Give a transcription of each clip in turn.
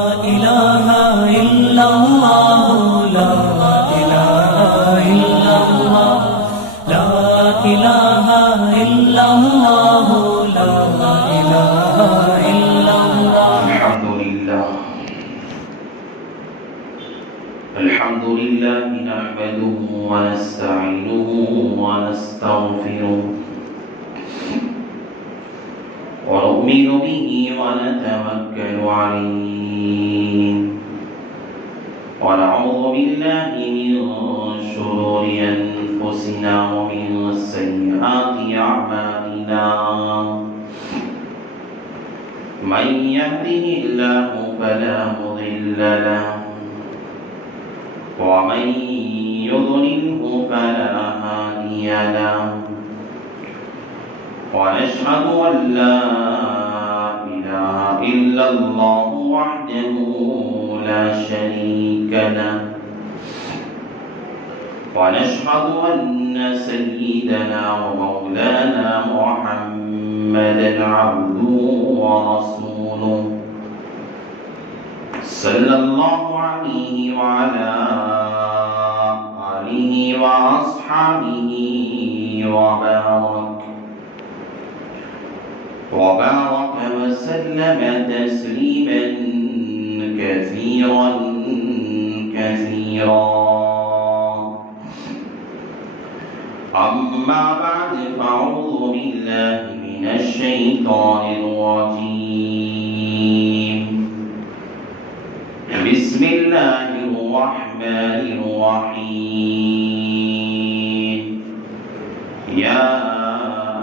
إله إلا الله لا إله إلا الله لا إله إلا الله لا إله إلا الله الحمد لله نحمده ونستعينه ونستغفره ونؤمن به ونتوكل عليه ونعوذ بالله من شرور أنفسنا ومن سيئات أعمالنا من يهده الله فلا مضل له ومن يضلله فلا هادي له ونشهد أن لا إله إلا الله وحده لا شريك له ونشهد أن سيدنا ومولانا محمدا عبده ورسوله صلى الله عليه وعلى آله وأصحابه وبارك وسلم تسليما كثيرا أما بعد فأعوذ بالله من الشيطان الرجيم بسم الله الرحمن الرحيم يا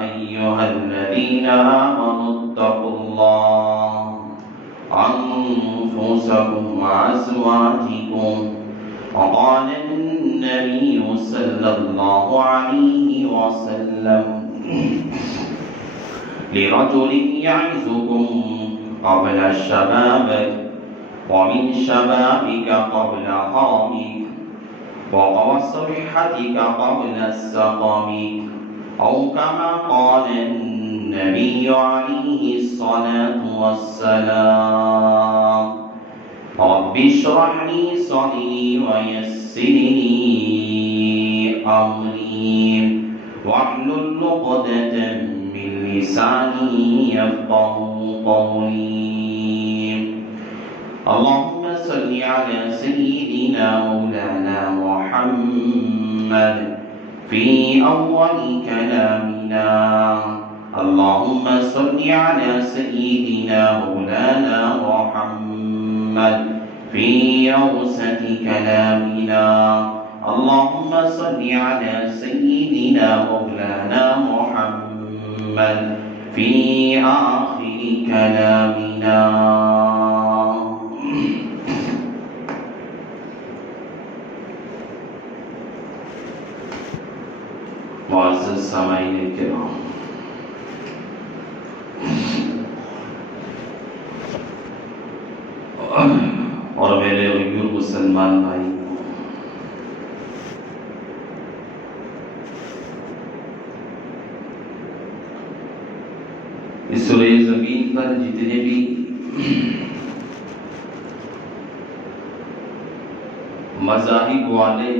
أيها الذين آمنوا اتقوا الله أنفسكم وأزواجكم وقال النبي صلى الله عليه وسلم لرجل يعظكم قبل شبابك ومن شبابك قبل هرمك وصحتك قبل سقمك أو كما قال النبي عليه الصلاة والسلام رب اشرح لي صدري ويسر لي أمري واحلل عقدة من لساني يفقهوا قولي اللهم صل على سيدنا مولانا محمد في أول كلامنا اللهم صل على سيدنا مولانا محمد في أوسط كلامنا اللهم صل على سيدنا مولانا محمد في آخر كلامنا معزز سامعین کرام، اور میرے غیور مسلمان بھائی، اس روئے زمین پر جتنے بھی مذاہب والے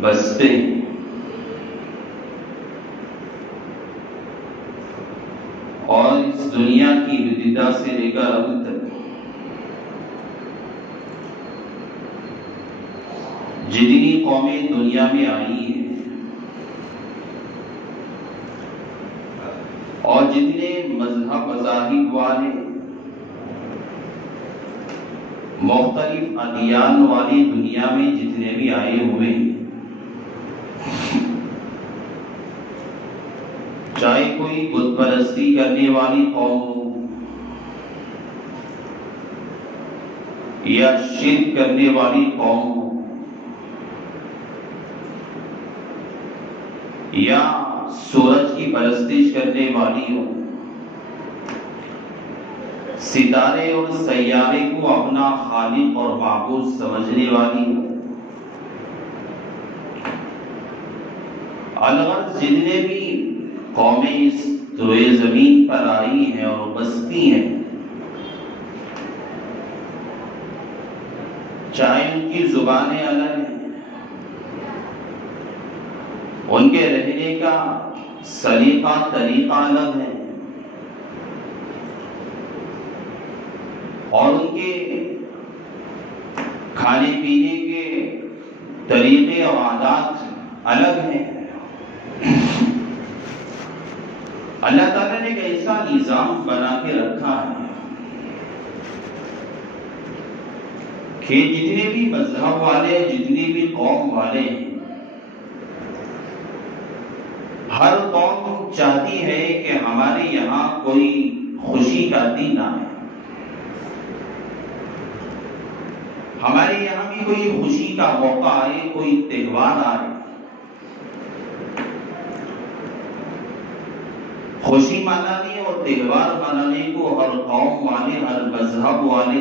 بستے اور اس دنیا کی ابتدا سے لے کر اب تک جتنی قومیں دنیا میں آئی ہیں اور جتنے مذاہب والے مختلف ادیان والے دنیا میں جتنے بھی آئے ہوئے ہیں، چاہے کوئی بت پرستی کرنے والی قوم ہو یا شرک کرنے والی قوم ہو یا سورج کی پرستش کرنے والی ہو، ستارے اور سیارے کو اپنا خالق اور معبود سمجھنے والی ہو، الغرض جتنے بھی قومیں اس تو یہ زمین پر آئی ہیں اور بستی ہیں، چاہے ان کی زبانیں الگ ہیں، ان کے رہنے کا سلیقہ طریقہ الگ ہے، اور ان کے کھانے پینے کے طریقے اور عادات الگ ہیں۔ اللہ تعالیٰ نے ایک ایسا نظام بنا کے رکھا ہے کہ جتنے بھی مذہب والے، جتنی بھی قوم والے ہیں، ہر قوم چاہتی ہے کہ ہمارے یہاں کوئی خوشی کا دن آئے، ہمارے یہاں بھی کوئی خوشی کا موقع آئے، کوئی تہوار آئے۔ خوشی منانے اور تہوار منانے کو ہر قوم والے، ہر مذہب والے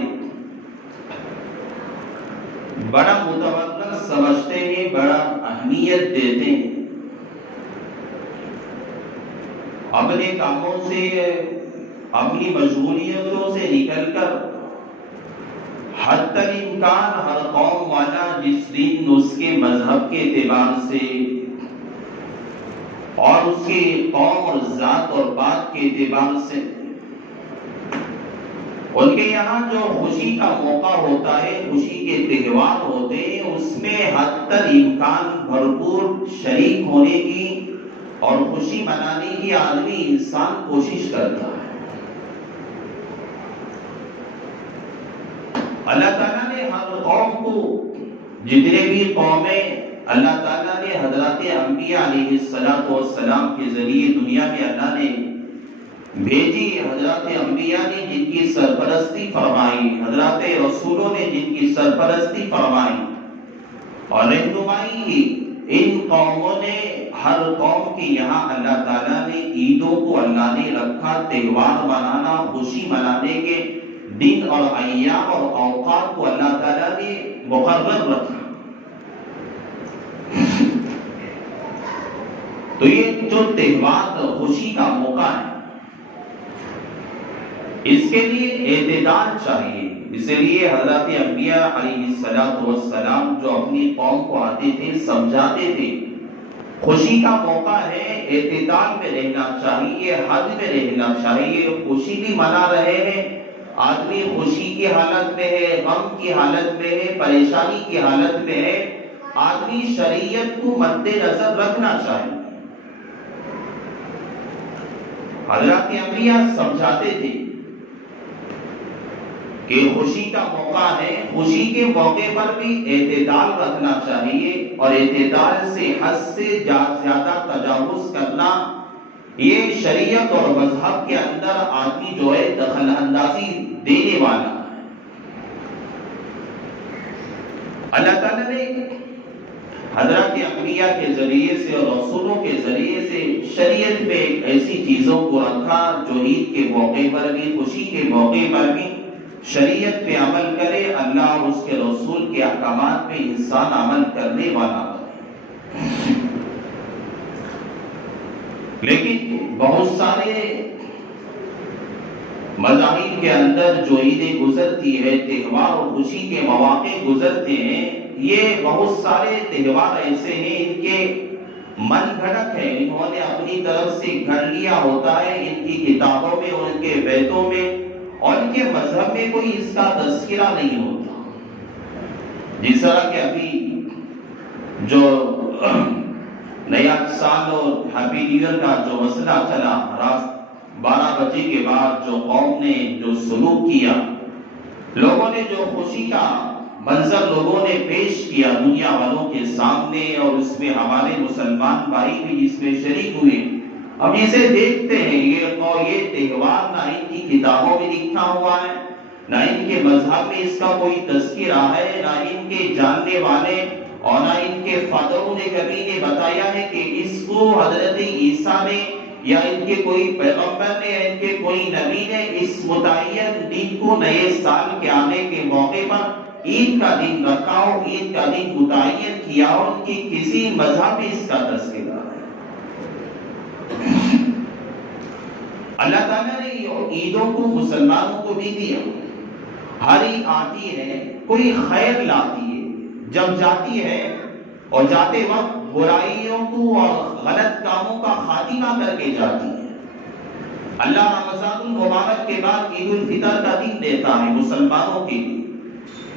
بڑا متوقع سمجھتے ہیں، بڑا اہمیت دیتے ہیں۔ اپنے کاموں سے، اپنی مشغولیتوں سے نکل کر حتی الامکان ہر قوم والا جس دن اس کے مذہب کے اعتبار سے اور اس کے قوم اور ذات اور بات کے اعتبار سے ان کے یہاں جو خوشی کا موقع ہوتا ہے، خوشی کے تہوار ہوتے ہیں، اس میں حتی الامکان بھرپور شریک ہونے کی اور خوشی منانے کی آدمی انسان کوشش کرتا ہے۔ اللہ تعالیٰ نے ہر قوم کو، جتنے بھی قومیں اللہ تعالیٰ نے حضرات انبیاء علیہ السلام کے ذریعے دنیا میں اللہ نے بھیجی، حضرات انبیاء نے جن کی سرپرستی فرمائی، حضرات رسولوں نے جن کی سرپرستی فرمائی اور رہنمائی کی، ان قوموں نے، ہر قوم کے یہاں اللہ تعالیٰ نے عیدوں کو اللہ نے رکھا، تہوار منانا، خوشی منانے کے دن اور ایام اور اوقات کو اللہ تعالیٰ نے مقرر رکھا۔ تو یہ جو تہوار خوشی کا موقع ہے، اس کے لیے اعتدال چاہیے۔ اس لیے حضرات انبیاء علیہ السلام جو اپنی قوم کو آتے تھے، سمجھاتے تھے، خوشی کا موقع ہے، اعتدال میں رہنا چاہیے، حد میں رہنا چاہیے۔ خوشی بھی منا رہے ہیں، آدمی خوشی کی حالت میں ہے، غم کی حالت میں ہے، پریشانی کی حالت میں ہے، آدمی شریعت کو مد نظر رکھنا چاہیے۔ حضرات انبیاء سمجھاتے تھے کہ خوشی کا موقع ہے، خوشی کے موقع پر بھی اعتدال رکھنا چاہیے، اور اعتدال سے حد سے زیادہ تجاوز کرنا، یہ شریعت اور مذہب کے اندر آدمی جو ہے دخل اندازی دینے والا ہے۔ اللہ تعالیٰ نے حضرات انبیاء کے ذریعے سے اور رسولوں کے ذریعے سے شریعت میں ایسی چیزوں کو رکھا جو عید کے موقع پر بھی، خوشی کے موقع پر بھی شریعت پہ عمل کرے، اللہ اور اس کے رسول کے احکامات پہ انسان عمل کرنے والا بنے۔ لیکن بہت سارے مذاہب کے اندر جو عیدیں گزرتی ہے، تہوار اور خوشی کے مواقع گزرتے ہیں، یہ بہت سارے تہوار ایسے ہیں ان کے من گھڑت ہے، انہوں نے اپنی طرف سے گھڑ لیا ہوتا ہے، ان کی کتابوں میں اور ان کے بیتوں میں اور ان کے مذہب میں کوئی اس کا تذکرہ نہیں ہوتا۔ جس طرح کہ ابھی جو نیا سال اور ہیپی نیو ایئر کا جو مسئلہ چلا، رات 12 بجے کے بعد جو قوم نے جو سلوک کیا، لوگوں نے جو خوشی کا منظر لوگوں نے پیش کیا دنیا والوں کے سامنے، اور اس میں ہمارے مسلمان بھائی بھی اس میں شریک ہوئے، اب اسے دیکھتے ہیں، یہ تہوار نہ ان کی کتابوں میں لکھا ہوا ہے، نہ ان کے مذہب میں اس کا کوئی تذکرہ ہے، نہ ان کے جاننے والے اور نہ ان کے فادروں نے کبھی نے بتایا ہے کہ اس کو حضرت عیسیٰ نے یا ان کے کوئی پیغمبر نے یا ان کے کوئی نبی نے اس متعین دن کو نئے سال کے آنے کے موقع پر عید کا دن رکھا ہو، عید کا دن متعین کیا ہو، ان کی کسی مذہب میں اس کا تذکرہ ہے۔ اللہ تعالیٰ نے عیدوں کو مسلمانوں کو بھی دیا. ہر عید آتی ہے کوئی خیر لاتی ہے، جب جاتی ہے اور جاتے وقت برائیوں کو اور غلط کاموں کا خاتمہ کر کے جاتی ہے. اللہ رمضان المبارک کے بعد عید الفطر کا دن دیتا ہے مسلمانوں کے لیے.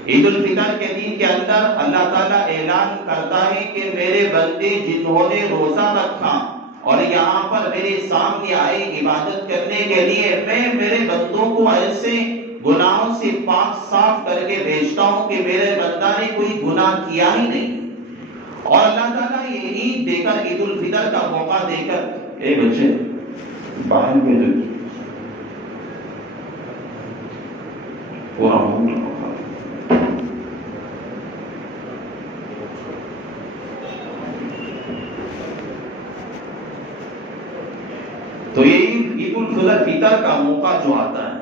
عید الفطر کے دن کے اندر اللہ تعالیٰ اعلان کرتا ہے کہ میرے بندے جنہوں نے روزہ رکھا اور یہاں پر میرے سامنے آئے عبادت کرنے کے لیے، میں میرے بندوں کو ایسے گناہوں سے پاک صاف کر کے بھیجتا ہوں کہ میرے بندہ نے کوئی گناہ کیا ہی نہیں. اور اللہ تعالیٰ یہ عید دے کر، عید الفطر کا موقع دے کر، اے بچے باہر بھیجو پورا تو یہ عید الفطر کا موقع جو آتا ہے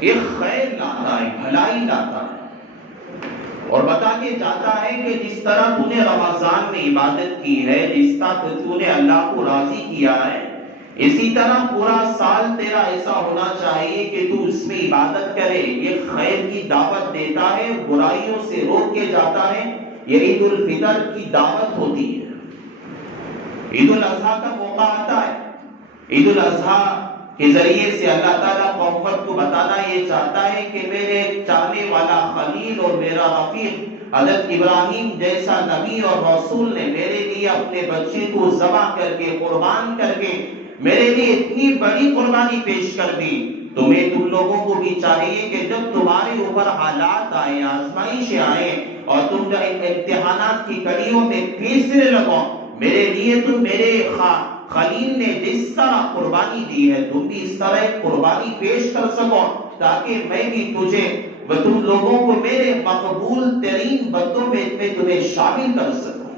ایک خیر لاتا ہے، بھلائی لاتا ہے، اور بتا کے جاتا ہے کہ جس طرح تو نے رمضان میں عبادت کی ہے، جس طرح تو نے اللہ کو راضی کیا ہے، اسی طرح پورا سال تیرا ایسا ہونا چاہیے کہ تو اس میں عبادت کرے. یہ خیر کی دعوت دیتا ہے، برائیوں سے روک کے جاتا ہے. یہ عید الفطر کی دعوت ہوتی ہے. عید الاضحیٰ کا موقع آتا ہے. عید الاضحیٰ کے ذریعے سے اللہ تعالیٰ محمد کو بتانا یہ چاہتا ہے کہ میرے چاہنے والا خلیل اور میرا رفیق حضرت ابراہیم جیسا نبی اور رسول نے میرے لیے اپنے بچے کو ذبح کر کے، قربان کر کے میرے لیے اتنی بڑی قربانی پیش کر دی. تمہیں تم لوگوں کو بھی چاہیے کہ جب تمہارے اوپر حالات آئیں، آزمائشیں آئیں اور تم جب امتحانات کی کڑیوں میں پیسنے لگو، میرے لیے تو میرے خلیل نے جس طرح قربانی دی ہے تم بھی اس طرح قربانی پیش کر سکو، تاکہ میں بھی تجھے و تم لوگوں کو میرے مقبول ترین بندوں میں تمہیں شامل کر سکوں.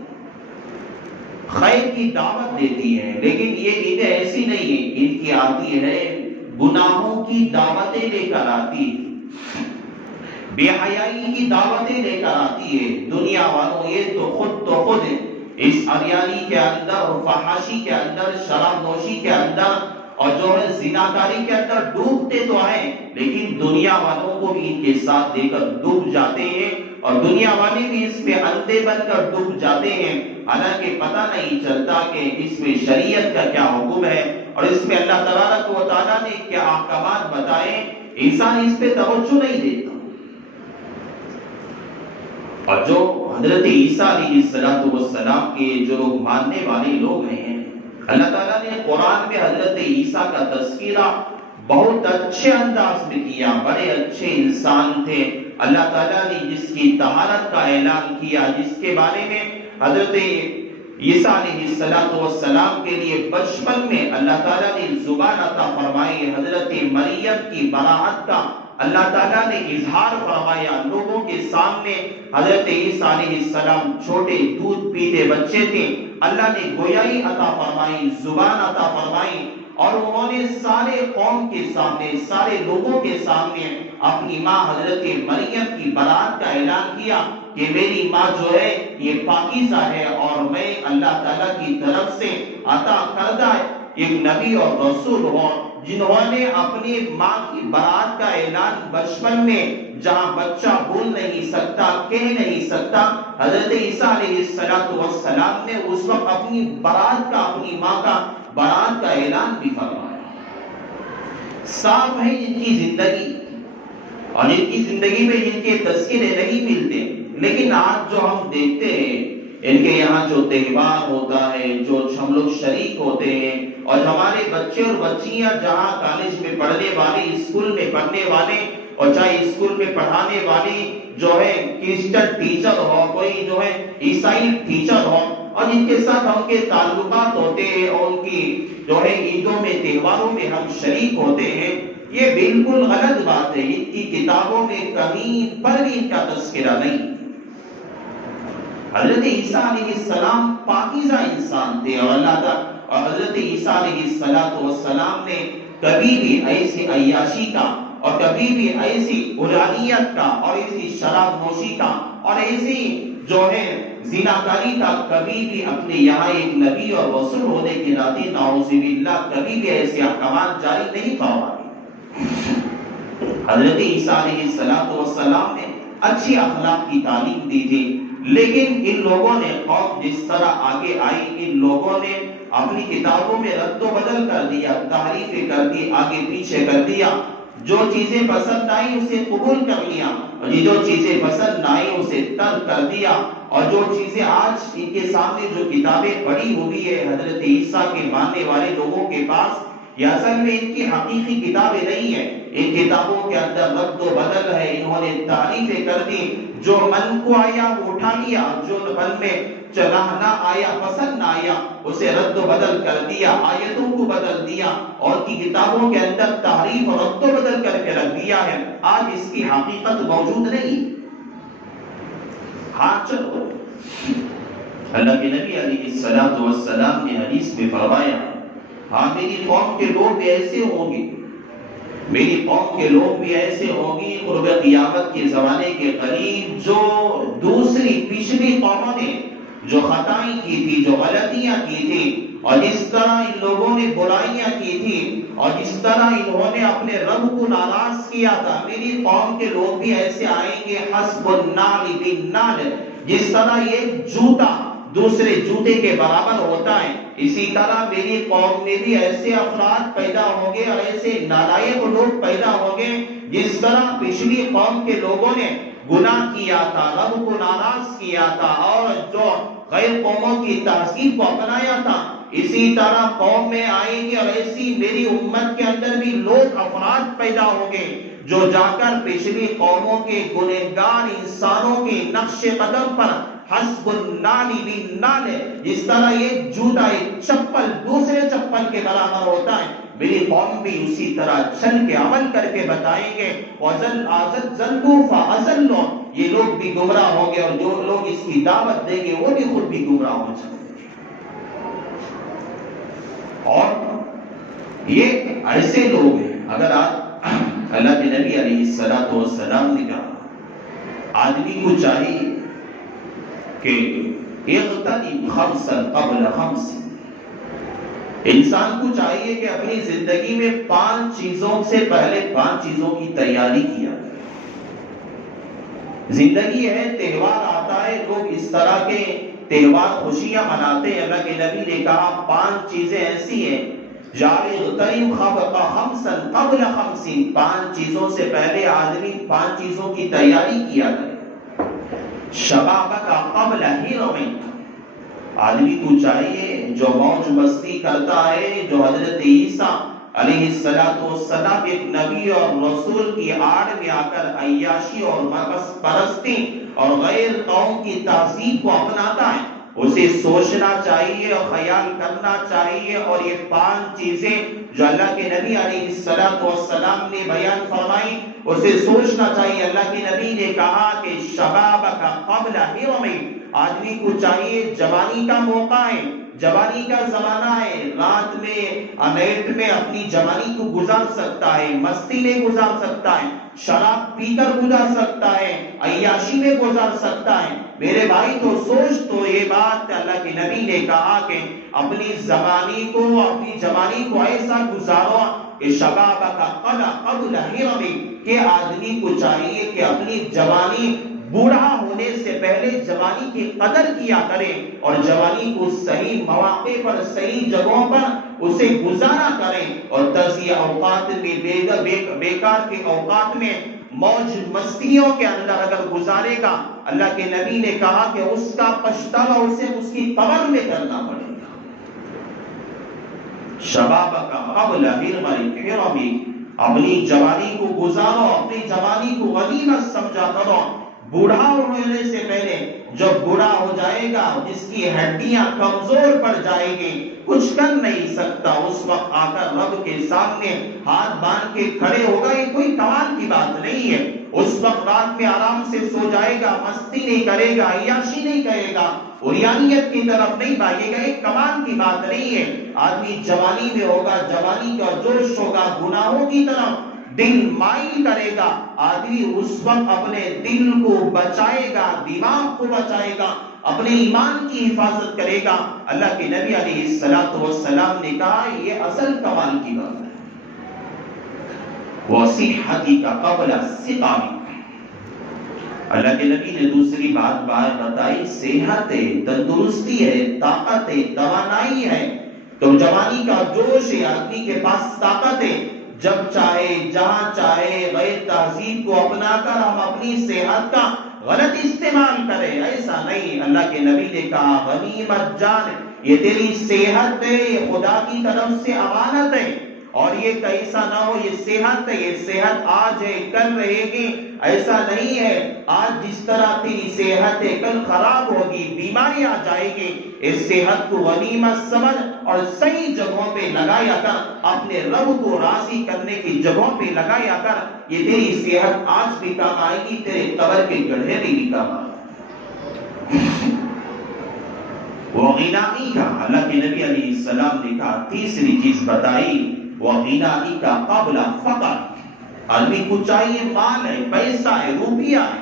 خیر کی دعوت دیتی ہے. لیکن یہ عید ایسی نہیں ہے، ان کی آتی ہے گناہوں کی دعوتیں لے کر آتی ہے، بے حیائی کی دعوتیں لے کر آتی ہے. دنیا والوں یہ تو خود اس عریانی کے اندر اور فحاشی کے اندر، شراب نوشی کے اندر اور جو ہے زناکاری کے اندر ڈوبتے تو ہیں، لیکن دنیا والوں کو بھی ان کے ساتھ دے کر ڈوب جاتے ہیں، اور دنیا والے بھی اس پہ اندھے بن کر ڈوب جاتے ہیں. حالانکہ پتہ نہیں چلتا کہ اس میں شریعت کا کیا حکم ہے اور اس میں اللہ تبارک و تعالیٰ نے کیا احکامات بتائے. انسان اس پہ توجہ نہیں دیتا. اور جو حضرت عیسیٰ علیہ السلام کے جو لوگ ماننے والے لوگ ہیں، اللہ تعالیٰ نے قرآن میں حضرت عیسیٰ کا تذکرہ بہت اچھے انداز میں کیا. بڑے اچھے انسان تھے. اللہ تعالیٰ نے جس کی طہارت کا اعلان کیا، جس کے بارے میں حضرت عیسیٰ علیہ السلام کے لیے بچپن میں اللہ تعالیٰ نے زبان عطا فرمائی، حضرت مریم کی براءت کا اللہ تعالیٰ نے اظہار فرمایا لوگوں کے سامنے. حضرت عیسیٰ علیہ السلام چھوٹے دودھ پیتے بچے تھے. اللہ نے گویائی عطا فرمائی، زبان عطا فرمائی، اور انہوں نے سارے قوم کے سامنے، سارے لوگوں کے سامنے اپنی ماں حضرت مریم کی برات کا اعلان کیا کہ میری ماں جو ہے یہ پاکیزہ ہے اور میں اللہ تعالیٰ کی طرف سے عطا کردہ ایک نبی اور رسول ہوں، جنہوں نے اپنی ماں کی برات کا اعلان بچپن میں، جہاں بچہ بول نہیں سکتا، کہہ نہیں سکتا، حضرت عیسیٰ علیہ السلام نے اس وقت اپنی برات کا، اپنی ماں کا برات کا اعلان بھی فرمایا. صاف ہے ان کی زندگی، اور ان کی زندگی میں ان کے تذکرے نہیں ملتے. لیکن آج جو ہم دیکھتے ہیں ان کے یہاں جو تہوار ہوتا ہے، جو ہم لوگ شریک ہوتے ہیں، اور ہمارے بچے اور بچیاں جہاں کالج میں پڑھنے والے، اسکول میں پڑھنے والے، اور چاہے اسکول میں پڑھانے والی جو ہے کرسچن ٹیچر ہو، کوئی جو ہے عیسائی ٹیچر ہو، اور ان کے ساتھ ہم کے تعلقات ہوتے ہیں اور ان کی جو ہے عیدوں میں، تہواروں میں ہم شریک ہوتے ہیں، یہ بالکل غلط بات ہے. ان کی کتابوں میں کہیں پر بھی ان کا تذکرہ نہیں. حضرت عیسیٰ علیہ السلام پاکیزہ انسان تھے، اور اللہ تعالیٰ اور حضرت عیسیٰ علیہ السلام نے کبھی بھی ایسی عیاشی کا اور کبھی بھی ایسی عرانیت کا اور ایسی شراب نوشی کا اور ایسی جو ہے زناکاری کا کبھی بھی اپنے یہاں ایک نبی اور رسول ہونے کے ناطے نعوذ باللہ کبھی بھی ایسے احکامات جاری نہیں فرمائے۔ حضرت عیسیٰ علیہ السلام نے اچھی اخلاق کی تعلیم دی تھی، لیکن ان لوگوں نے قوم جس طرح آگے آئی، ان لوگوں نے اپنی کتابوں میں رد و بدل کر دیا، تحریفیں کر دی، آگے پیچھے کر دیا۔ جو چیزیں پسند آئی اسے قبول کر لیا، اور یہ جو چیزیں پسند نہ آئی اسے ترک کر دیا۔ اور جو چیزیں آج ان کے سامنے جو کتابیں پڑی ہوئی ہے حضرت عیسیٰ کے ماننے والے لوگوں کے پاس، یہ اصل میں ان کی حقیقی کتابیں نہیں ہیں۔ ان کتابوں کے اندر رد و بدل ہے، انہوں نے تعریفیں کر دی، جو من کو آیا وہ اٹھا لیا، جو من میں چلا نہ آیا، پسند نہ آیا، اسے رد و بدل کر دیا، آیتوں کو بدل دیا، اور کی کتابوں کے اندر تحریف اور رد و بدل کر کے رکھ دیا ہے۔ آج اس کی حقیقت موجود نہیں۔ ہاں چلو، اللہ کے نبی علیہ السلام نے حدیث میں فرمایا، ہاں میری قوم کے لوگ بھی ایسے ہوں گے، میری قوم کے لوگ بھی ایسے ہوں گے قرب قیامت کے زمانے کے قریب، جو دوسری پچھلی قوموں نے جو خطائیں کی تھی، جو غلطیاں کی تھی، اور جس طرح ان لوگوں نے برائیاں کی تھی، اور جس طرح انہوں نے اپنے رب کو ناراض کیا تھا، میری قوم کے لوگ بھی ایسے آئیں گے حسب النعل بالنعل۔ جس طرح ایک جوتا دوسرے جوتے کے برابر ہوتا ہے، اسی طرح میری قوم میں بھی ایسے افراد پیدا ہوں گے اور ایسے نالائق لوگ پیدا ہوں گے، جس طرح پچھلی قوم کے لوگوں نے گناہ کیا تھا، رب کو ناراض کیا تھا، اور جو غیر قوموں کی تہذیب کو اپنایا تھا، اسی طرح قوم میں آئیں گے، اور ایسی میری امت کے اندر بھی لوگ افراد پیدا ہوں گے جو جا کر پچھلی قوموں کے گنہگار انسانوں کے نقش قدم پر حسب النعل بالنعل، جس طرح ایک جوتا ایک چپل دوسرے چپل کے برابر ہوتا ہے، میری قوم بھی اسی طرح چل کے عمل کر کے بتائیں گے، یہ لوگ بھی گمراہ ہوں گے، اور جو لوگ اس کی دعوت دیں گے وہ بھی خود بھی گمراہ ہو جائیں گے۔ اور یہ ایسے لوگ ہیں، اگر آج اللہ کے نبی علیہ السلام نے کہا آدمی کو چاہیے کہ اغتنم خمسا قبل خمس، انسان کو چاہیے کہ اپنی زندگی میں 5 چیزوں سے پہلے 5 چیزوں کی تیاری کیا جائے۔ زندگی ہے، تہوار آتا ہے، لوگ اس طرح کے تہوار خوشیاں مناتے ہیں، اللہ کے نبی نے کہا 5 چیزیں ایسی ہیں، اغتنم خمسا قبل خمس، 5 چیزوں سے پہلے آدمی 5 چیزوں کی تیاری کیا جائے۔ شبابک قبل حرمک، آدمی کو چاہیے جو موج مستی کرتا ہے، جو حضرت عیسیٰ علیہ السلام ایک نبی اور رسول کی آڑ میں آ کر عیاشی اور مرغ پرستی اور غیر قوم کی تہذیب کو اپناتا ہے، اسے سوچنا چاہیے اور خیال کرنا چاہیے، اور یہ 5 چیزیں جو اللہ کے نبی علیہ السلام نے بیان فرمائی اسے سوچنا چاہیے۔ اللہ کے نبی نے کہا کہ شبابک قبل حرمک، آدمی کو چاہیے، جوانی کا موقع ہے، جوانی کا زمانہ ہے، رات میں نیٹ میں اپنی جوانی کو گزار سکتا ہے، مستی میں گزار سکتا ہے، شراب پی کر گزار سکتا ہے، عیاشی میں گزار سکتا ہے۔ میرے بھائی تو سوچ تو یہ بات، اللہ کے نبی نے کہا کہ اپنی جوانی کو ایسا گزارو کہ شبابک قبل حرمک، کہ آدمی کو چاہیے کہ اپنی جوانی بوڑھا ہونے سے پہلے جوانی کی قدر کیا کرے، اور جوانی کو صحیح مواقع پر صحیح جگہوں پر اسے گزارا کرے، اور تزیہ اوقات میں بیکار کے اوقات میں موج مستیوں کے اندر اگر گزارے گا، اللہ کے نبی نے کہا کہ اس کا پچھتاوا اسے اس کی قبر میں کرنا پڑے گا۔ شبابک قبل حرمک، اپنی جوانی کو گزارو، اپنی جوانی کو غنیمت سمجھا کرو۔ بوڑھا ہونے سے پہلے جب بوڑھا ہو جائے گا، جس کی ہڈیاں کمزور پڑ جائیں گی، کچھ کر نہیں سکتا، اس وقت آ کر رب کے سامنے ہاتھ باندھ کے کھڑے ہوگا، یہ کوئی کمال کی بات نہیں ہے۔ اس وقت رات میں آرام سے سو جائے گا، مستی نہیں کرے گا، عیاشی نہیں کرے گا، عریانیت کی طرف نہیں بھاگے گا، ایک کمال کی بات نہیں ہے۔ آدمی جوانی میں ہوگا، جوانی کا جوش ہوگا، گناہوں کی طرف دل مائل کرے گا، آدمی اس وقت اپنے دل کو بچائے گا، دماغ کو بچائے گا، اپنے ایمان کی حفاظت کرے گا۔ اللہ کے نبی علیہ السلام نے کہا یہ اصل کمال کی بات ہے۔ وَصِحَّتِكَ قَبْلَ السِّقَامِ، اللہ کے نبی نے دوسری بات بتائی، صحت ہے، تندرستی ہے، طاقت ہے، توانائی ہے، تو جوانی کا جوش ہے، آدمی کے پاس طاقت ہے، جب چاہے جہاں چاہے غیر تہذیب کو اپنا کر ہم اپنی صحت کا غلط استعمال کریں، ایسا نہیں۔ اللہ کے نبی نے کہا غنیمت جان، یہ تیری صحت ہے، یہ خدا کی طرف سے امانت ہے، اور یہ کیسا نہ ہو، یہ صحت ہے، یہ صحت آج ہے کل رہے گی، ایسا نہیں ہے۔ آج جس طرح تیری صحت ہے کل خراب ہوگی، بیماری آ جائے گی، اس صحت کو غنیمت سمجھ اور صحیح جگہوں پہ لگایا کر، اپنے رب کو راضی کرنے کی جگہوں پہ لگایا کر، یہ تیری صحت آج بھی کام آئے گی، تیرے قبر کے گڑھے میں بھی کام آئے گی۔ وَغِنَائِكَ، اللہ کے نبی علیہ السلام نے کہا تیسری چیز بتائی، وَغِنَائِكَ قَبْلَ فَقَرِ، آدمی کو چاہیے مال ہے، پیسہ ہے، روپیہ ہے،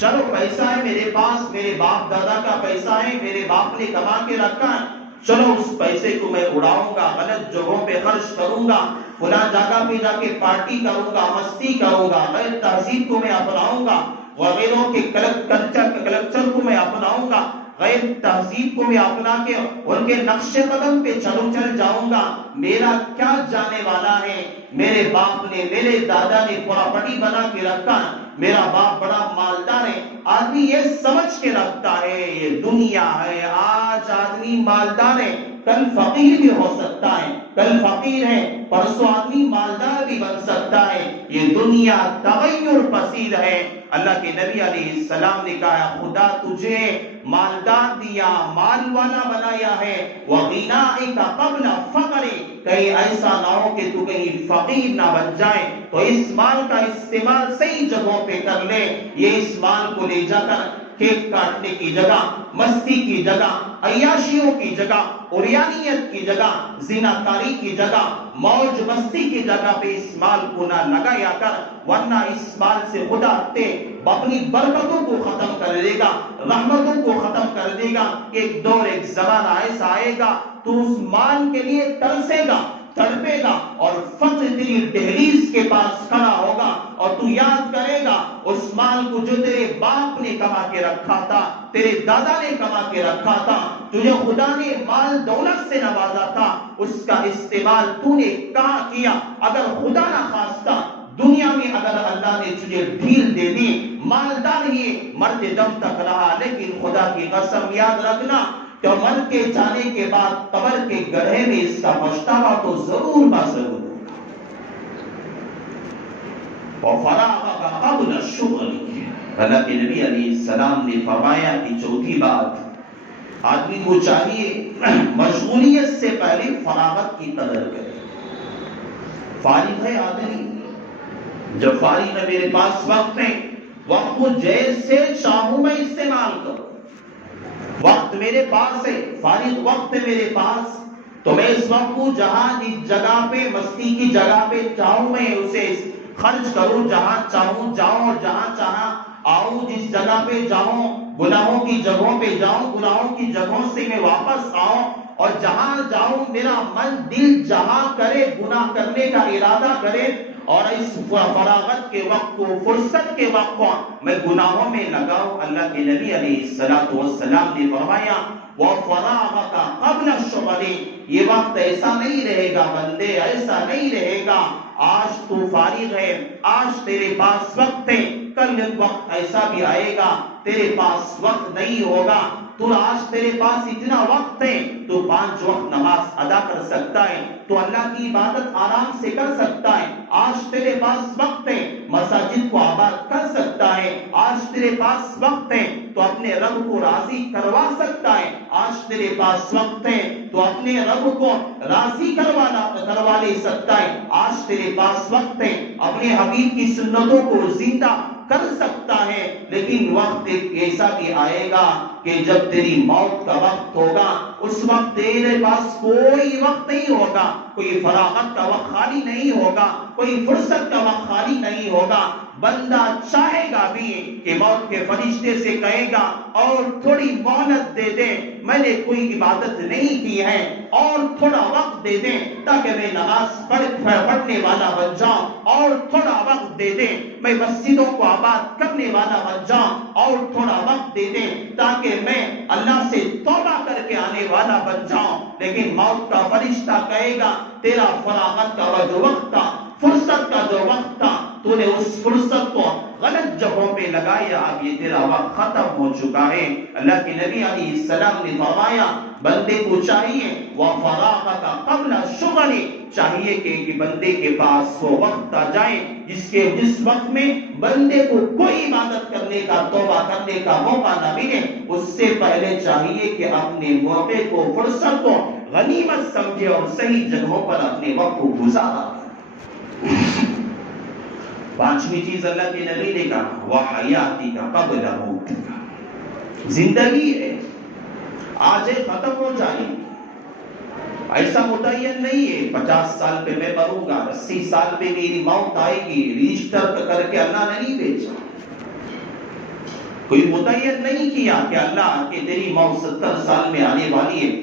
چلو پیسہ ہے میرے پاس، میرے باپ دادا کا پیسہ ہے، میرے باپ نے کما کے رکھا ہے، چلو اس پیسے کو میں اڑاؤں گا، غلط جگہوں پہ خرچ کروں گا، فلاں جگہ پہ جا کے پارٹی کروں گا، مستی کروں گا، غیر تہذیب کو میں اپناؤں گا، وغیرہ کے کلچر کو میں اپناؤں گا، غیر تہذیب کو میں اپنا کے ان کے نقش قدم پہ چل جاؤں گا، میرا کیا جانے والا ہے، میرے باپ نے، میرے دادا نے پراپرٹی بنا کے رکھا، میرا باپ بڑا مالدار ہے۔ آدمی یہ سمجھ کے رکھتا ہے یہ دنیا ہے، آج آدمی مالدار ہے، کل فقیر بھی ہو سکتا ہے، کل فقیر ہے پرسوں آدمی مالدار بھی بن سکتا ہے، یہ دنیا تغیر پذیر ہے۔ اللہ کے نبی علیہ السلام نے کہا خدا تجھے مالدار دیا، مال والا بنایا ہے، وَغِنَائِكَ قَبْلَ فَقْرِ، کہیں ایسا نہ ہو کہ تو کہیں فقیر نہ بن جائے، تو اس مال کا استعمال صحیح جگہوں پہ کر لے، یہ اس مال کو لے جا کر کیک کاٹنے کی جگہ، مستی کی جگہ، عیاشیوں کی جگہ، عریانیت کی جگہ، زناکاری کی جگہ، موج مستی کی جگہ پہ اس مال کو نہ لگایا کر، ورنہ اس مال سے خدا اپنی برکتوں کو ختم کر دے گا، رحمتوں کو ختم کر دے گا۔ ایک دور ایک زمانہ ایسا آئے گا تو اس مال کے لیے ترسے گا، تڑپے گا، اور فقر تیری دہلیز کے پاس کھڑا ہوگا، اور تو یاد کرے گا اس مال کو جو تیرے باپ نے کما کے رکھا تھا، تیرے دادا نے کما کے رکھا تھا، تجھے خدا نے مال دولت سے نوازا تھا، اس کا استعمال تو نے کہاں کیا؟ اگر خدا نہ خواستہ دنیا میں اگر اللہ نے تجھے ڈھیل دے دی، مالدار ہی مرتے دم تک رہا، لیکن خدا کی قسم یاد رکھنا کہ مر کے جانے کے بعد قبر کے گڑھے میں اس کا پچھتاوا تو ضرور ضرور ہوگا۔ وَفَرَاغَكَ قَبْلَ الشُّغْلِ، اللہ کے نبی علیہ السلام نے فرمایا کہ چوتھی بات، آدمی کو چاہیے مشغولیت سے پہلے فراغت کی قدر کرے۔ فارغ ہے آدمی، جب فارغ ہے میرے پاس وقت ہے، وقت کو جیسے چاہوں میں استعمال کروں، وقت میرے پاس ہے، فارغ وقت ہے میرے پاس، تو میں اس وقت کو جہاں جس جگہ پہ مستی کی جگہ پہ چاہوں میں اسے خرچ کروں، جہاں چاہوں جاؤں اور جہاں چاہاں آؤں، جس جگہ پہ جاؤں گناہوں کی جگہوں پہ جاؤں، گناہوں کی جگہوں سے میں واپس آؤں، اور جہاں جاؤں میرا من دل جہاں کرے گناہ کرنے کا ارادہ کرے، اور اس فراغت کے وقت کو، فرصت کے وقت کو میں گناہوں میں لگاؤں۔ اللہ کے نبی علیہ السلام نے فرمایا وَفَرَاغَكَ قَبْلَ الشُّغْلِ، یہ وقت ایسا نہیں رہے گا بندے، ایسا نہیں رہے گا، آج تو فارغ ہے، آج تیرے پاس وقت ہے، کل وقت ایسا بھی آئے گا تیرے پاس وقت نہیں ہوگا، تو آج تیرے پاس اتنا وقت ہے تو 5 وقت نماز ادا کر سکتا ہے، تو اللہ کی عبادت آرام سے کر سکتا ہے، آج تیرے پاس وقت ہے مساجد کو آباد کر سکتا ہے، آج تیرے پاس وقت ہے تو اپنے رب کو راضی کروا سکتا ہے، آج تیرے پاس وقت ہے تو اپنے رب کو راضی کروا لے سکتا ہے، آج تیرے پاس وقت ہے اپنے حبیب کی سنتوں کو زندہ کر سکتا ہے، لیکن وقت ایک ایسا بھی آئے گا کہ جب تیری موت کا وقت ہوگا، اس وقت تیرے پاس کوئی وقت نہیں ہوگا، کوئی فراغت کا وقت خالی نہیں ہوگا، کوئی فرصت کا وقت خالی نہیں ہوگا۔ بندہ چاہے گا بھی کہ موت کے فرشتے سے کہے گا اور تھوڑی مہلت دے دیں، میں نے کوئی عبادت نہیں کی ہے، اور تھوڑا وقت دے دیں تاکہ میں نماز پڑھنے والا بن جاؤں، اور تھوڑا وقت دے دیں میں مسجدوں کو آباد کرنے والا بن جاؤں، اور تھوڑا وقت دے دیں تاکہ میں اللہ سے توبہ کر کے آنے والا بن جاؤں۔ لیکن موت کا فرشتہ کہے گا تیرا فراغت کا جو وقت تھا، فرصت کا جو وقت تھا، تو نے اس فرصت کو غلط جگہوں پہ لگایا، اب یہ تیرا وقت ختم ہو چکا ہے۔ اللہ کے نبی علیہ السلام نے فرمایا بندے کو چاہیے وَفَرَاغَكَ قَبْلَ الشُّغَلِ، چاہیے کہ بندے کے پاس وہ وقت آ جائے جس وقت میں بندے کو کوئی عبادت کرنے کا، توبہ کرنے کا موقع نہ ملے، اس سے پہلے چاہیے کہ اپنے موقع کو، فرصت کو غنیمت سمجھے اور صحیح جگہوں پر اپنے وقت کو گزارا۔ پانچویں چیز اللہ کے نبی نے کہا وَحَيَاتِكَ قَبْلَ مَوْتِكَ، زندگی ہے آج ختم ہو جائے، ایسا متعین نہیں ہے 50 سال پہ میں مروں گا، 80 سال پہ میری موت آئے گی، رجسٹر کر کے اللہ نے نہیں بھیجا، کوئی متعین نہیں کیا کہ اللہ کہ تیری موت 70 سال میں آنے والی ہے۔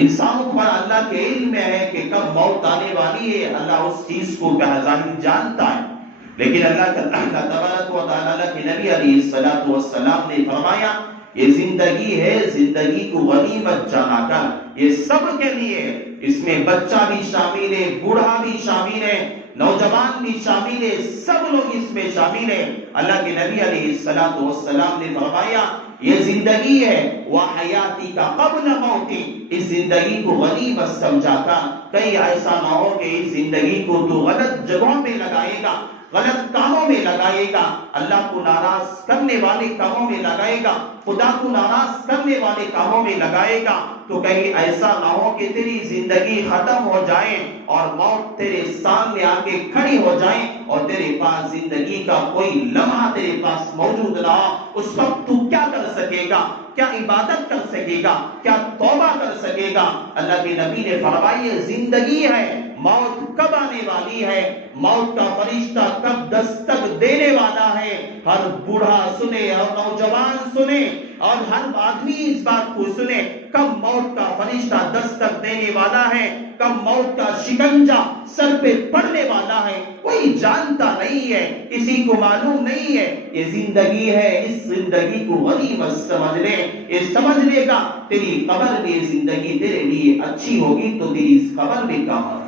انسانوں پر اللہ کے علم میں ہے کہ کب موت آنے والی ہے، اللہ اس چیز کو ظاہر جانتا ہے، لیکن اللہ تبارک و تعالیٰ کے نبی علیہ السلام نے فرمایا یہ زندگی ہے، زندگی کو غنیمت جانا کر، یہ سب کے لیے، اس میں بچہ بھی شامل ہے، بوڑھا بھی شامل ہے، نوجوان بھی شامل ہے، سب لوگ اس میں شامل ہیں۔ اللہ کے نبی علیہ السلام نے فرمایا یہ زندگی ہے وَحَيَاتِكَ قَبْلَ مَوْتِكَ، اس زندگی کو غنیمت سمجھا کر کہیں ایسا نہ ہو کہ اس زندگی کو تو غلط جگہوں میں لگائے گا، غلط کاموں میں لگائے گا، اللہ کو ناراض کرنے والے کاموں میں لگائے گا، خدا کو ناراض کرنے والے کاموں میں لگائے گا، تو کہیں ایسا نہ ہو کہ تیری زندگی ختم ہو جائے اور موت تیرے سامنے آ کے کھڑی ہو جائے اور تیرے پاس زندگی کا کوئی لمحہ تیرے پاس موجود نہ ہو۔ اس وقت تو کیا کر سکے گا؟ کیا عبادت کر سکے گا؟ کیا توبہ کر سکے گا؟ اللہ کے نبی نے فرمایا یہ زندگی ہے، موت کب آنے والی ہے، موت کا فرشتہ کب دستک دینے والا ہے، ہر بوڑھا سنے، ہر نوجوان سنے، اور ہر آدمی اس بات کو سنے، کب موت کا فرشتہ دستک دینے والا ہے، کب موت کا شکنجہ سر پہ پڑنے والا ہے، کوئی جانتا نہیں ہے، کسی کو معلوم نہیں ہے۔ یہ زندگی ہے، اس زندگی کو غنیمت سمجھ لے، یہ سمجھ لے گا تیری قبر میں زندگی تیرے لیے اچھی ہوگی تو تیری اس قبر میں کام آئے۔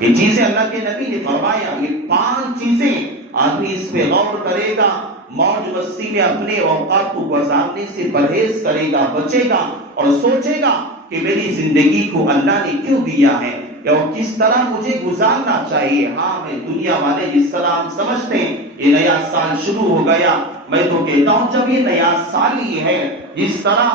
یہ چیزیں اللہ کے نبی نے فرمایا، یہ 5 چیزیں آدمی اس پہ غور کرے گا، موج مستی میں اپنے اوقات کو گزارنے سے پرہیز کرے گا، بچے گا اور سوچے گا کہ میری زندگی کو اللہ نے کیوں دیا ہے اور کس طرح مجھے گزارنا چاہیے۔ ہاں میں دنیا والے جس طرح ہم سمجھتے ہیں یہ نیا سال شروع ہو گیا، میں تو کہتا ہوں جب یہ نیا سال ہی ہے، جس طرح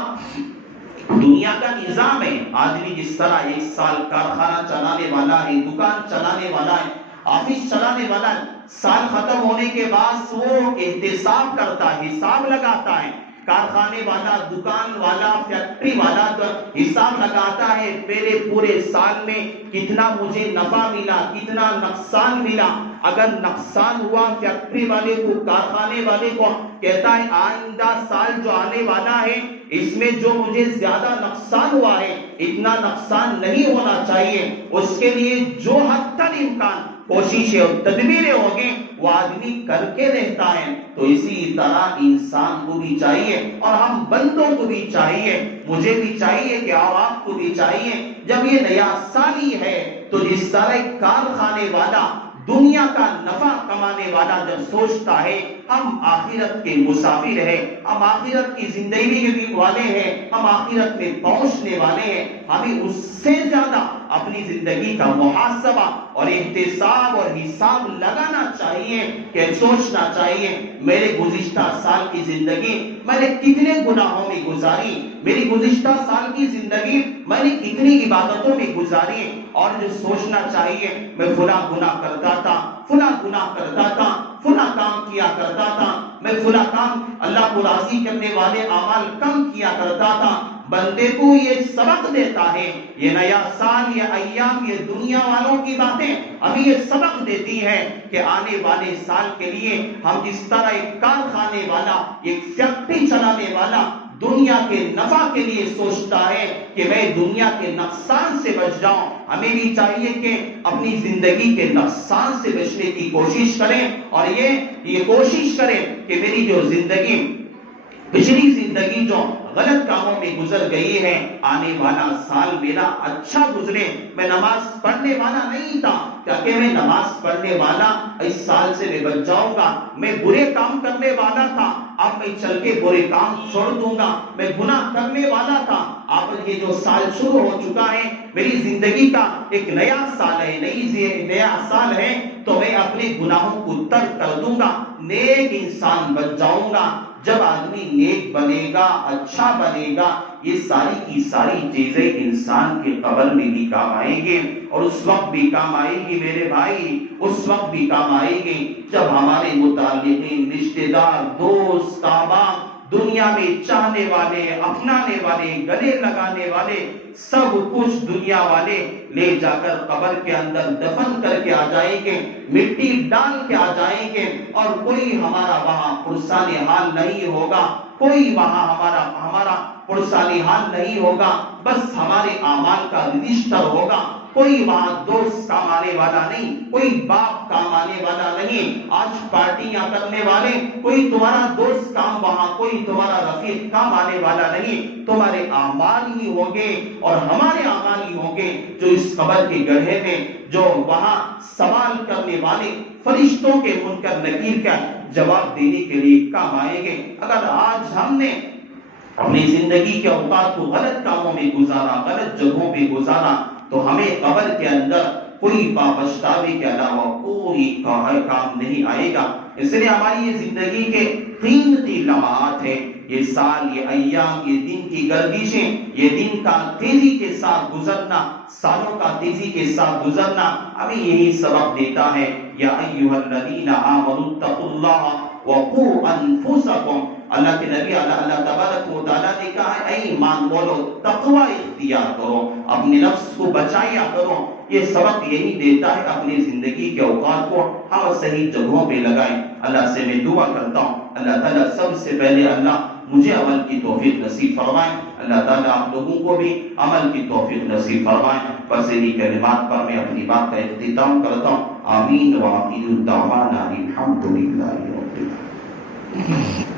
دنیا کا نظام ہے، آدمی جس طرح 1 سال کارخانہ چلانے والا ہے، دکان چلانے والا ہے، آفس چلانے والا ہے، سال ختم ہونے کے بعد وہ احتساب کرتا ہے، حساب لگاتا ہے، کارخانے والا، دکان والا، فیکٹری والا حساب لگاتا ہے میرے پورے سال میں کتنا مجھے نفع ملا، کتنا نقصان ملا۔ اگر نقصان ہوا فیکٹری والے کو، کارخانے والے کو کہتا ہے آئندہ سال جو آنے والا ہے اس میں جو مجھے زیادہ نقصان ہوا ہے اتنا نقصان نہیں ہونا چاہیے، اس کے لیے جو حد تک امکان کوششیں اور تدبیریں ہوگی وہ آدمی کر کے رہتا ہے۔ تو اسی طرح انسان کو بھی چاہیے اور ہم بندوں کو بھی چاہیے، مجھے بھی چاہیے کہ آپ کو بھی چاہیے، جب یہ نیا سال ہی ہے تو جس طرح کارخانے والا، دنیا کا نفع کمانے والا جب سوچتا ہے ہم آخرت کے مسافر ہیں، ہم آخرت کی زندگی والے ہیں، ہم آخرت میں پہنچنے والے ہیں، ہمیں اس سے زیادہ اپنی زندگی کا محاسبہ اور احتساب اور حساب لگانا چاہیے کہ سوچنا چاہیے میرے گزشتہ سال کی زندگی میں نے کتنے گناہوں میں گزاری، میری گزشتہ سال کی زندگی میں نے کتنی عبادتوں میں گزاری، اور جو سوچنا چاہیے میں فلاں گناہ کرتا تھا، فلاں گناہ کرتا تھا، فلاں کیا کرتا تھا، میں فلاں کام اللہ کو راضی کرنے والے اعمال کم کیا کرتا تھا۔ بندے کو یہ سبق دیتا ہے، یہ نیا سال، یہ ایام، یہ دنیا والوں کی باتیں ہمیں یہ سبق دیتی ہے کہ آنے والے سال کے لیے ہم جس طرح ایک کارخانے والا، ایک فیکٹری چلانے والا دنیا کے نفع کے لیے سوچتا ہے کہ میں دنیا کے نقصان سے بچ جاؤں، ہمیں بھی چاہیے کہ اپنی زندگی کے نقصان سے بچنے کی کوشش کریں، اور یہ کوشش کریں کہ میری جو زندگی، پچھلی زندگی جو غلط کاموں میں گزر گئی ہے، آنے والا سال میرا اچھا گزرے۔ میں نماز پڑھنے والا نہیں تھا، کہ میں نماز پڑھنے والا، اس سال سے میں بچ جاؤں گا۔ میں برے کام کرنے والا تھا، اب میں چل کے برے کام چھوڑ دوں گا۔ میں گناہ کرنے والا تھا، اب یہ جو سال شروع ہو چکا ہے، میری زندگی کا ایک نیا سال ہے، نیا سال ہے، تو میں اپنے گناہوں کو ترک کر دوں گا، نیک انسان بن جاؤں گا۔ جب آدمی نیک بنے گا، اچھا بنے گا، یہ ساری کی ساری چیزیں انسان کے قبر میں بھی کام آئیں گے، اور اس وقت بھی کام آئے گی میرے بھائی، اس وقت بھی کام آئے گی جب ہمارے متعلقین، رشتے دار، دوست، احباب، دنیا میں چاہنے والے، اپنانے والے، گلے لگانے والے، سب کچھ دنیا والے لے جا کر قبر کے اندر دفن کر کے آ جائیں گے، مٹی ڈال کے آ جائیں گے، اور کوئی ہمارا وہاں پرسان حال نہیں ہوگا، کوئی وہاں ہمارا پرسان حال نہیں ہوگا، بس ہمارے اعمال کا رجسٹر ہوگا۔ کوئی وہاں دوست کام آنے والا نہیں، کوئی باپ کام آنے والا نہیں، آج پارٹیاں کرنے والے، کوئی تمہارا دوست کام وہاں، کوئی تمہارا رفیق کام آنے والا نہیں، تمہارے اعمال ہی ہوں گے اور ہمارے اعمال ہی ہوں گے جو اس قبر کے گڑھے میں، جو وہاں سوال کرنے والے فرشتوں کے منکر نکیر کا جواب دینے کے لیے کام آئیں گے۔ اگر آج ہم نے اپنی زندگی کے اوقات کو غلط کاموں میں گزارا، غلط جگہوں پہ گزارا، تو ہمیں قبر کے اندر کوئی پچھتاوے کے علاوہ کوئی کام نہیں آئے گا۔ اس لیے ہماری یہ زندگی کے قیمتی لمحات ہیں، یہ سال، یہ ایام، یہ دن کی گردشیں، یہ دن کا تیزی کے ساتھ گزرنا، سالوں کا تیزی کے ساتھ گزرنا ہمیں یہی سبق دیتا ہے۔ یا ایھا الذین آمنوا اتقوا اللہ وقوا انفسکم، اللہ کے نبی اللہ تبارک و تعالیٰ نے کہا ہے، اے ایمان والو تقوی اختیار کرو، اپنے نفس کو بچایا کرو۔ یہ سبق یہی دیتا ہے، اپنی زندگی کے اوقات کو ہم صحیح جگہوں پہ لگائیں۔ اللہ سے میں دعا کرتا ہوں، اللہ تعالیٰ سب سے پہلے اللہ مجھے عمل کی توفیق نصیب فرمائیں، اللہ تعالیٰ آپ لوگوں کو بھی عمل کی توفیق نصیب فرمائیں۔ بس انہی کلمات پر میں اپنی بات کا اختتام کرتا ہوں۔ آمین وآخر دعوانا الحمدللہ رب العالمین۔